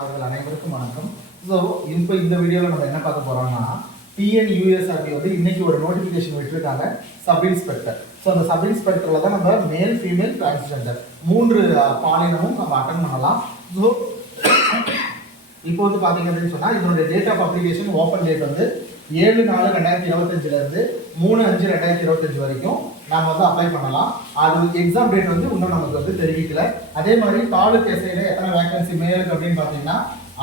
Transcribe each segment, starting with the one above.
அவர்கள் அனைவருக்கும் வணக்கம். ஸோ இப்போ இந்த வீடியோவில் நம்ம என்ன பார்க்க போகிறோம்னா டிஎன்யூஎஸ்ஆர்பி வந்து இன்னைக்கு ஒரு நோட்டிஃபிகேஷன் விட்டுருக்காங்க சப் இன்ஸ்பெக்டர் ஸோ அந்த சப் இன்ஸ்பெக்டரில் தான் நம்ம மேல் ஃபீமேல் டிரான்ஸ்ஜெண்டர் மூன்று பாலினமும் நம்ம அட்டன் பண்ணலாம். ஸோ இப்போ வந்து பார்த்தீங்க அப்படின்னு சொன்னால் இதனுடைய date of application open date வந்து ஏழு நாலு ரெண்டாயிரத்தி இருபத்தஞ்சிலேருந்து மூணு அஞ்சு ரெண்டாயிரத்தி இருபத்தஞ்சு வரைக்கும் நாம் வந்து அப்ளை பண்ணலாம். அது எக்ஸாம் டேட் வந்து இன்னும் நமக்கு வந்து தெரிவிக்கல. அதே மாதிரி தாலுக் எஸ்ஐயில் எத்தனை வேகன்சி மேலுக்கு அப்படின்னு பார்த்தீங்கன்னா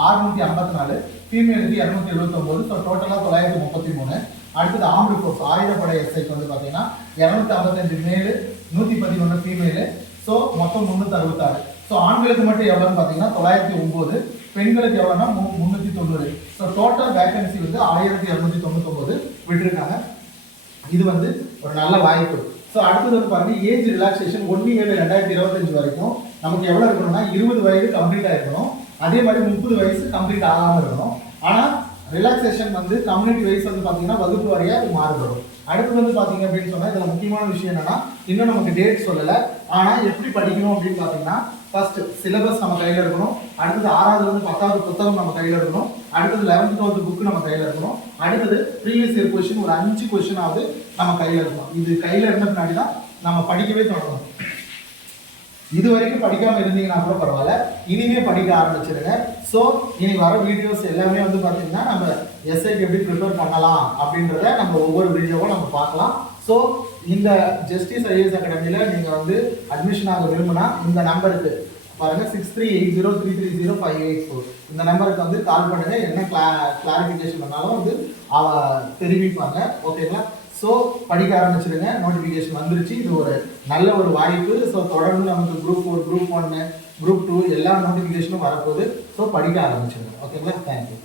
ஆறுநூற்றி ஐம்பத்தி நாலு ஃபீமேலுக்கு இரநூத்தி எழுபத்தொம்போது ஸோ டோட்டலாக தொள்ளாயிரத்தி முப்பத்தி மூணு அடுத்தது ஆம்பு ஃபோர்ஸ் ஆயுதப்படை எஸ்ஐக்கு வந்து பார்த்தீங்கன்னா இரநூத்தி ஐம்பத்தஞ்சு மேலு நூற்றி பதிமூணு ஃபீமேலு ஸோ மொத்தம் முந்நூற்றி அறுபத்தாறு ஸோ ஆண்களுக்கு மட்டும் எவ்வளோன்னு பார்த்தீங்கன்னா தொள்ளாயிரத்தி ஒம்பது பெண்களுக்கு எவ்வளோன்னா மு முந்நூற்றி தொண்ணூறு ஸோ டோட்டல் வேக்கன்சி வந்து ஆயிரத்தி இரநூத்தி தொண்ணூத்தொம்பது விட்டுருக்காங்க. இது வந்து ஒரு நல்ல வாய்ப்பு. ஸோ அடுத்தது வந்து பாருங்க ஏஜ் ரிலாக்ஸேஷன் ஒன்று ஏழு ரெண்டாயிரத்தி இருபத்தஞ்சு வரைக்கும் நமக்கு எவ்வளோ இருக்கணும்னா இருபது வயது கம்ப்ளீட் ஆகிருக்கணும் அதே மாதிரி முப்பது வயசு கம்ப்ளீட் ஆகாமல் இருக்கணும். ஆனால் ரிலாக்ஸேஷன் வந்து கம்யூனிட்டி வைஸ் வந்து பார்த்தீங்கன்னா வகுப்பு வரையாக அது மாறுபடும். அடுத்து வந்து பார்த்தீங்க அப்படின்னு சொன்னால் இதில் முக்கியமான விஷயம் என்னென்னா இன்னும் நமக்கு டேட் சொல்லலை. ஆனால் எப்படி படிக்கணும் அப்படின்னு பார்த்தீங்கன்னா ஃபர்ஸ்ட் சிலபஸ் நம்ம கையில் இருக்கணும். அடுத்தது ஆறாவது வந்து பத்தாவது புத்தகம் நம்ம கையில் இருக்கணும். அடுத்தது லெவன்த் டுவெல்த் புக்கு நம்ம கையில் இருக்கணும். அடுத்தது ப்ரீவியஸ் இயர் கொஷின் ஒரு அஞ்சு கொஷினாவது நம்ம கையில் இருக்கணும். இது கையில் இருந்த பின்னாடி தான் நம்ம படிக்கவே தொடங்கணும். இது வரைக்கும் படிக்காம இருந்தீங்கன்னா கூட பரவாயில்ல. இனிமே படிக்க ஆரம்பிச்சிருங்க. ஸோ இனி வர வீடியோஸ் எல்லாமே வந்து பார்த்தீங்கன்னா நம்ம எஸ்ஐக்கு எப்படி ப்ரிப்பேர் பண்ணலாம் அப்படின்றத நம்ம ஒவ்வொரு வீடியோவும் நம்ம பார்க்கலாம். ஸோ இந்த ஜஸ்டிஸ் ஐஏஎஸ் அகாடமியில் நீங்கள் வந்து அட்மிஷன் ஆக விரும்பினா இந்த நம்பருக்கு பாருங்கள் six three eight zero three three zero five eight four இந்த நம்பருக்கு வந்து கால் பண்ணுங்க என்ன கிளா கிளாரிஃபிகேஷன் பண்ணாலும் வந்து அவ தெரிவிப்பாங்க. ஓகேங்களா ஸோ படிக்க ஆரம்பிச்சிடுங்க. நோட்டிஃபிகேஷன் வந்துருச்சு. இது ஒரு நல்ல ஒரு வாய்ப்பு. ஸோ தொடர்ந்து நமக்கு குரூப் ஃபோர் குரூப் ஒன்று குரூப் டூ எல்லா நோட்டிஃபிகேஷனும் வரப்போகுது. ஸோ படிக்க ஆரம்பிச்சிடுங்க. ஓகேங்களா தேங்க்யூ